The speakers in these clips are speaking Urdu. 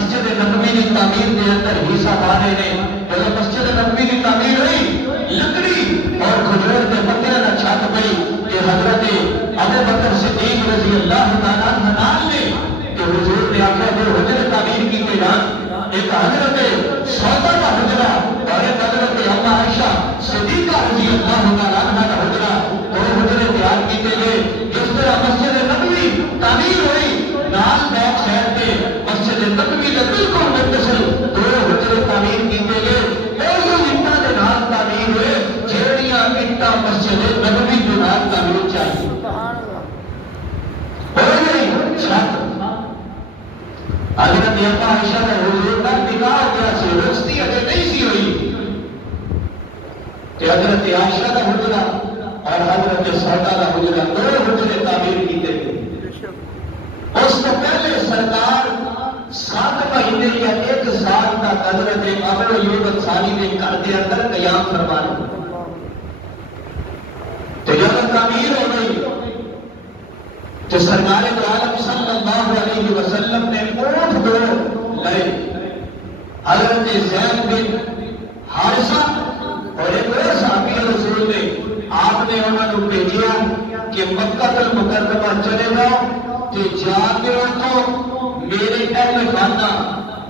مسجد نبوی کی تعمیر کے اندر حصہ پا رہے ہیں. جب مسجد نبوی کی تعمیر ہوئی لکڑی اور کھجور کے پتیاں نہ چھت پئی کہ حضرت ابو بکر صدیق رضی اللہ تعالیٰ عنہ نال نے کہ حضور نے آخیا جو حجر تعمیر کیتے جان ایک حضرت سودا کا حجرہ اور ایک حضرت اما عائشہ صدیقہ رضی اللہ تعالیٰ عنہ کا حجرہ دو حجرے تیار کیتے گئے. جس طرح مسجد نبوی تعمیر ہوئی نال بیک سائڈ پہ مسجد نبوی کے بالکل متصل دو حجرے تعمیر کیتے گئے. وہ اٹھاں دے نال تعمیر ہوئے جہڑیاں اٹھاں مسجد نبوی کے نال تعمیر چاہیے. حضرت اما عائشہ کا حضور کا نکاح ہو گیا سی رشتی اگر نہیں سی ہوئی کہ حضرت عائشہ کا حجرہ اور حضرت سودا کا حجرہ دو حجرے تعمیر کیتے گئے. اس کو پہلے سرکار 7 مہینے یا 1 سال تک حضرت ابو ایوب انصاری نے گھر کے اندر قیام فرمایا. تو جب تعمیر ہو گئی تو سرکار دو عالم صلی اللہ علیہ وسلم نے اونٹ دو لائے. حضرت زید بن حارثہ اور ایک اور صحابی رسول نے آپ نے انہوں نے بھیجا کہ مکہ المکرمہ چلے جاؤ کہ جا کے رکھو میرے اہل خانہ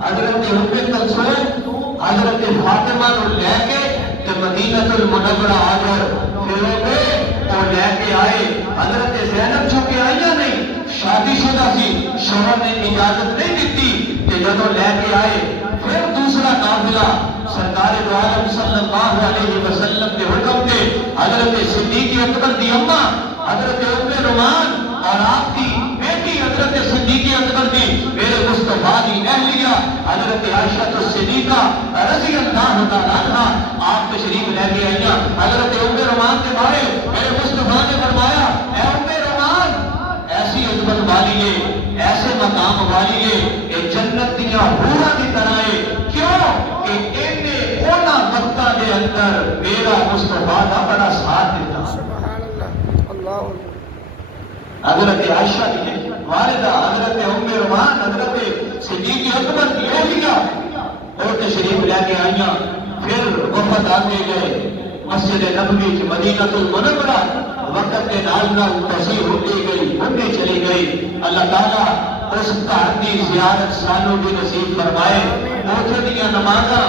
حضرت ام کلثوم حضرت فاطمہ کو لے کے کہ مدینہ المنورہ آ کر پھر وہ لے کے آئے. حضرت زینب چونکہ آئیاں نہیں شادی شدہ سی شوہر نے اجازت نہیں دیتی کہ جب وہ لے کے آئے پھر دوسرا قافلہ سرکار دو عالم صلی اللہ علیہ وسلم کے حکم کے حضرت صدیق اکبر دی اماں حضرت ام رومان اور آپ کی بیٹی حضرت صدیق اکبر دی میرے مصطفیٰ دی اہلیہ حضرت عائشہ صدیقہ رضی اللہ تعالیٰ عنہ آپ تشریف لے کے آئیاں. حضرت ام رومان کے بارے میرے مصطفیٰ نے فرمایا اے ام رومان ایسی عظمت والی ہے ایسے مقام والی ہے کہ جنت دیاں حوراں دی طرح ہے. کیوں کہ اینے اونا وقتاں دے اندر میرا مصطفیٰ دا بڑا ساتھ دیتا. حضرت عائشہ کی والدہ حضرت ام رومان حضرت صدیق اکبر کی اہلیہ اور تشریف لے کے آئیاں. پھر وفد آتے گئے مسجد نبوی کی مدینہ المنورہ وقت کے نال نال توسیع ہوتی گئی ہوتی چلی گئی. اللہ تعالیٰ اس گھر کی زیارت سانوں بھی نصیب فرمائے. اوتھے دیاں نمازاں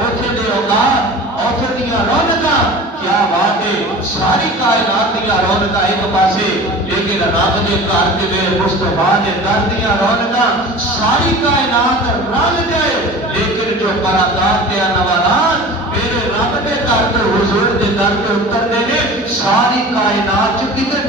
اوتھے دے اوقات اوتھے دیاں رونقاں کیا بات ہے. ساری کائنات دیاں رونقاں ایک پاسے لیکن رب دے گھر تے میرے مصطفیٰ دے در دیاں رونقاں ساری کائنات رل جائے لیکن جو برکات تے انوارات میرے رب دے در تے حضور دے در تے اتر دے نے ساری کائنات کتے